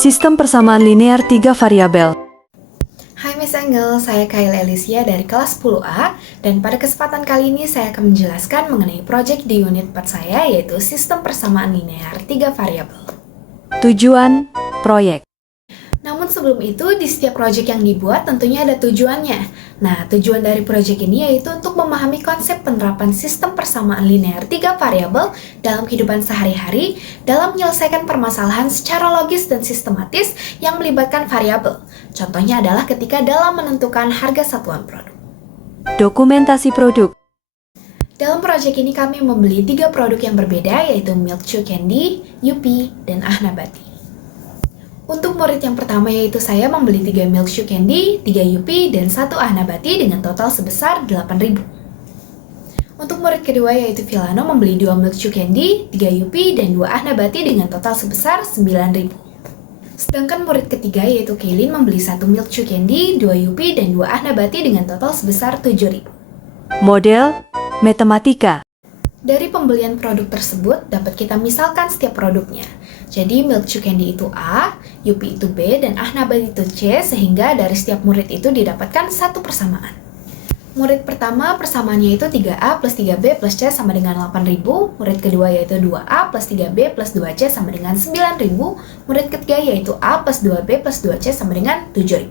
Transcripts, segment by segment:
Sistem persamaan linear 3 variabel. Hai Miss Engel, saya Kyle Alicia dari kelas 10A dan pada kesempatan kali ini saya akan menjelaskan mengenai proyek di unit 4 saya yaitu sistem persamaan linear 3 variabel. Tujuan proyek. Namun sebelum itu, di setiap proyek yang dibuat tentunya ada tujuannya. Nah, tujuan dari proyek ini yaitu untuk memahami konsep penerapan sistem persamaan linear 3 variabel dalam kehidupan sehari-hari dalam menyelesaikan permasalahan secara logis dan sistematis yang melibatkan variabel. Contohnya adalah ketika dalam menentukan harga satuan produk. Dokumentasi produk. Dalam proyek ini kami membeli 3 produk yang berbeda yaitu Milk Chew Candy, Yupi, dan Ahnabati. Untuk murid yang pertama yaitu saya membeli 3 Milk Chew Candy, 3 Yupi, dan 1 Ahnabati dengan total sebesar 8.000. Untuk murid kedua yaitu Villano membeli 2 Milk Chew Candy, 3 Yupi, dan 2 Ahnabati dengan total sebesar 9.000. Sedangkan murid ketiga yaitu Kaylin membeli 1 Milk Chew Candy, 2 Yupi, dan 2 Ahnabati dengan total sebesar 7.000. Model matematika. Dari pembelian produk tersebut dapat kita misalkan setiap produknya. Jadi Milk Chew Candy itu A, Yupi itu B, dan Ahnabati itu C, sehingga dari setiap murid itu didapatkan satu persamaan. Murid pertama persamaannya itu 3A plus 3B plus C sama dengan 8.000, murid kedua yaitu 2A plus 3B plus 2C sama dengan 9.000, murid ketiga yaitu A plus 2B plus 2C sama dengan 7.000.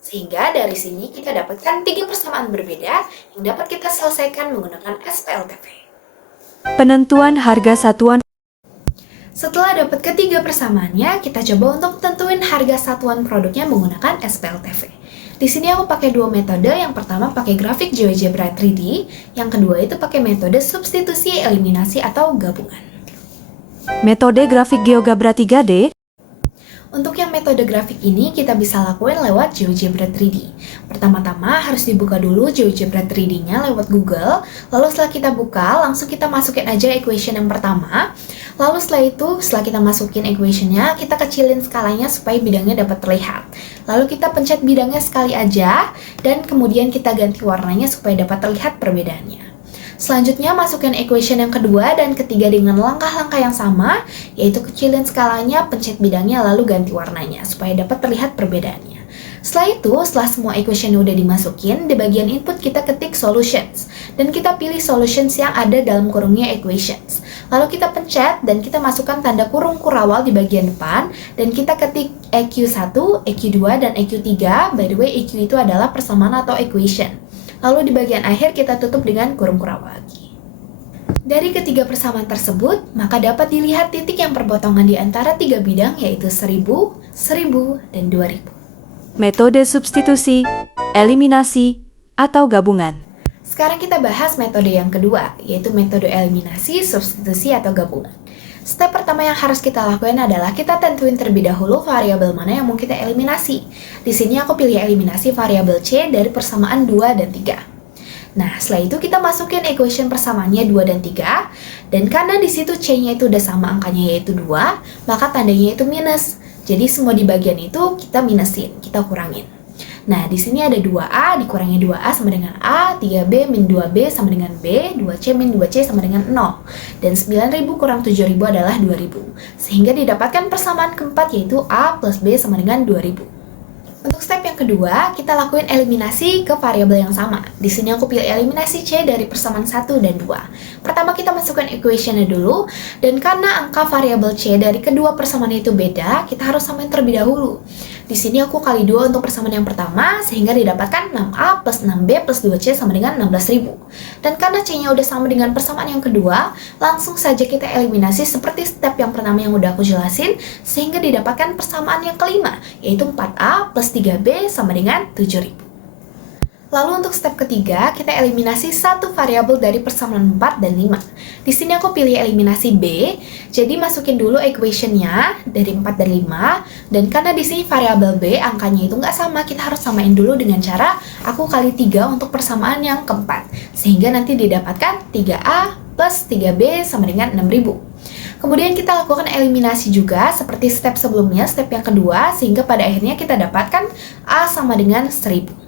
Sehingga dari sini kita dapatkan 3 persamaan berbeda yang dapat kita selesaikan menggunakan SPLTV. Penentuan harga satuan. Setelah dapat ketiga persamaannya, kita coba untuk tentuin harga satuan produknya menggunakan SPLTV. Di sini aku pakai dua metode, yang pertama pakai grafik GeoGebra 3D, yang kedua itu pakai metode substitusi, eliminasi, atau gabungan. Metode grafik GeoGebra 3D. Untuk yang metode grafik ini kita bisa lakuin lewat GeoGebra 3D. Pertama-tama harus dibuka dulu GeoGebra 3D-nya lewat Google. Lalu setelah kita buka, langsung kita masukin aja equation yang pertama. Lalu setelah kita masukin equation-nya, kita kecilin skalanya supaya bidangnya dapat terlihat. Lalu kita pencet bidangnya sekali aja, dan kemudian kita ganti warnanya supaya dapat terlihat perbedaannya. Selanjutnya masukkan equation yang kedua dan ketiga dengan langkah-langkah yang sama, yaitu kecilin skalanya, pencet bidangnya, lalu ganti warnanya supaya dapat terlihat perbedaannya. Setelah itu, setelah semua equation udah dimasukin, di bagian input kita ketik solutions, dan kita pilih solutions yang ada dalam kurungnya equations. Lalu kita pencet dan kita masukkan tanda kurung kurawal di bagian depan, dan kita ketik EQ1, EQ2, dan EQ3. By the way, EQ itu adalah persamaan atau equation. Lalu di bagian akhir kita tutup dengan kurung kurawal lagi. Dari ketiga persamaan tersebut, maka dapat dilihat titik yang berpotongan di antara 3 bidang yaitu 1000, 1000, dan 2000. Metode substitusi, eliminasi, atau gabungan. Sekarang kita bahas metode yang kedua, yaitu metode eliminasi, substitusi, atau gabungan. Step pertama yang harus kita lakukan adalah kita tentuin terlebih dahulu variabel mana yang mau kita eliminasi. Di sini aku pilih eliminasi variabel C dari persamaan 2 dan 3. Nah, setelah itu kita masukin equation persamaannya 2 dan 3, dan karena di situ C-nya itu udah sama angkanya yaitu 2, maka tandanya itu minus. Jadi semua di bagian itu kita minusin, kita kurangin. Nah, di sini ada 2A dikurangi 2A sama dengan A, 3B min 2B sama dengan B, 2C min 2C sama dengan 0. Dan 9.000 kurang 7.000 adalah 2.000. Sehingga didapatkan persamaan keempat yaitu A plus B sama dengan 2.000. Untuk step yang kedua, kita lakuin eliminasi ke variabel yang sama. Di sini aku pilih eliminasi C dari persamaan 1 dan 2. Pertama kita masukkan equation-nya dulu, dan karena angka variabel C dari kedua persamaan itu beda, kita harus samain terlebih dahulu. Di sini aku kali 2 untuk persamaan yang pertama, sehingga didapatkan 6A plus 6B plus 2C sama dengan 16.000. Dan karena C-nya udah sama dengan persamaan yang kedua, langsung saja kita eliminasi seperti step yang pertama yang udah aku jelasin, sehingga didapatkan persamaan yang kelima, yaitu 4A plus 3B sama dengan 7.000. Lalu untuk step ketiga, kita eliminasi satu variabel dari persamaan 4 dan 5. Di sini aku pilih eliminasi B, jadi masukin dulu equation-nya dari 4 dan 5, dan karena di sini variabel B angkanya itu nggak sama, kita harus samain dulu dengan cara aku kali 3 untuk persamaan yang keempat, sehingga nanti didapatkan 3A plus 3B sama dengan 6.000. Kemudian kita lakukan eliminasi juga seperti step sebelumnya, step yang kedua, sehingga pada akhirnya kita dapatkan A sama dengan 1.000.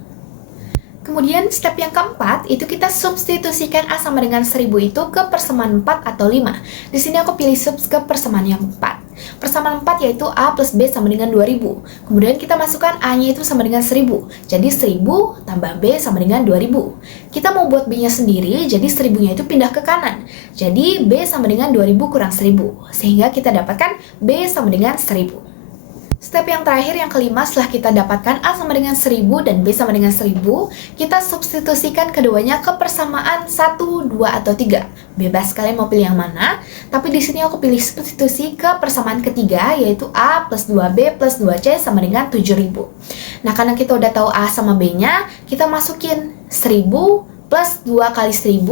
Kemudian step yang keempat, itu kita substitusikan A sama dengan 1000 itu ke persamaan 4 atau 5. Di sini aku pilih subs ke persamaan yang 4. Persamaan 4 yaitu A plus B sama dengan 2000. Kemudian kita masukkan A-nya itu sama dengan 1000. Jadi 1000 tambah B sama dengan 2000. Kita mau buat B-nya sendiri, jadi 1000-nya itu pindah ke kanan. Jadi B sama dengan 2000 kurang 1000. Sehingga kita dapatkan B sama dengan 1000. Step yang terakhir, yang kelima, setelah kita dapatkan A sama dengan 1000 dan B sama dengan 1000, kita substitusikan keduanya ke persamaan 1, 2, atau 3. Bebas kalian mau pilih yang mana, tapi di sini aku pilih substitusi ke persamaan ketiga, yaitu A plus 2B plus 2C sama dengan 7000. Nah, karena kita udah tahu A sama B-nya, kita masukin 1000 plus 2 kali 1000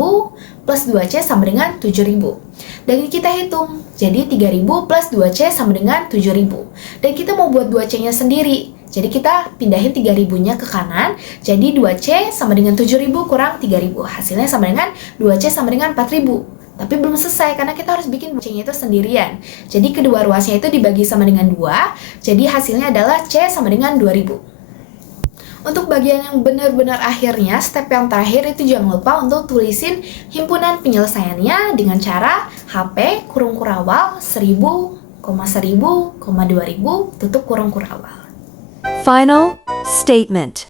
plus 2C sama dengan 7000. Dan kita hitung, jadi 3000 plus 2C sama dengan 7000. Dan kita mau buat 2C-nya sendiri, jadi kita pindahin 3000-nya ke kanan, jadi 2C sama dengan 7000 kurang 3000. Hasilnya sama dengan 2C sama dengan 4000. Tapi belum selesai, karena kita harus bikin C-nya itu sendirian. Jadi kedua ruasnya itu dibagi sama dengan 2, jadi hasilnya adalah C sama dengan 2000. Untuk bagian yang benar-benar akhirnya, step yang terakhir itu jangan lupa untuk tulisin himpunan penyelesaiannya dengan cara HP kurung kurawal 1000, 1000, 2000 tutup kurung kurawal. Final statement.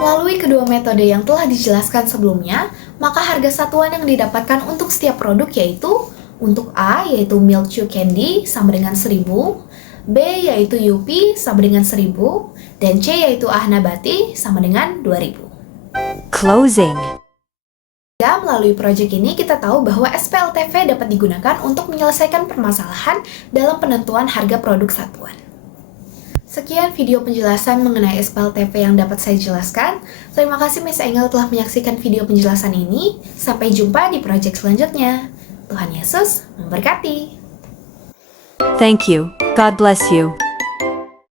Melalui kedua metode yang telah dijelaskan sebelumnya, maka harga satuan yang didapatkan untuk setiap produk yaitu untuk A yaitu Milk Chew Candy sama dengan 1000, B yaitu Yupi sama dengan 1000, dan C yaitu Nabati sama dengan 2000. Closing. Melalui proyek ini kita tahu bahwa SPLTV dapat digunakan untuk menyelesaikan permasalahan dalam penentuan harga produk satuan. Sekian video penjelasan mengenai SPLTV yang dapat saya jelaskan. Terima kasih Miss Engel telah menyaksikan video penjelasan ini. Sampai jumpa di proyek selanjutnya. Tuhan Yesus memberkati. Thank you. God bless you.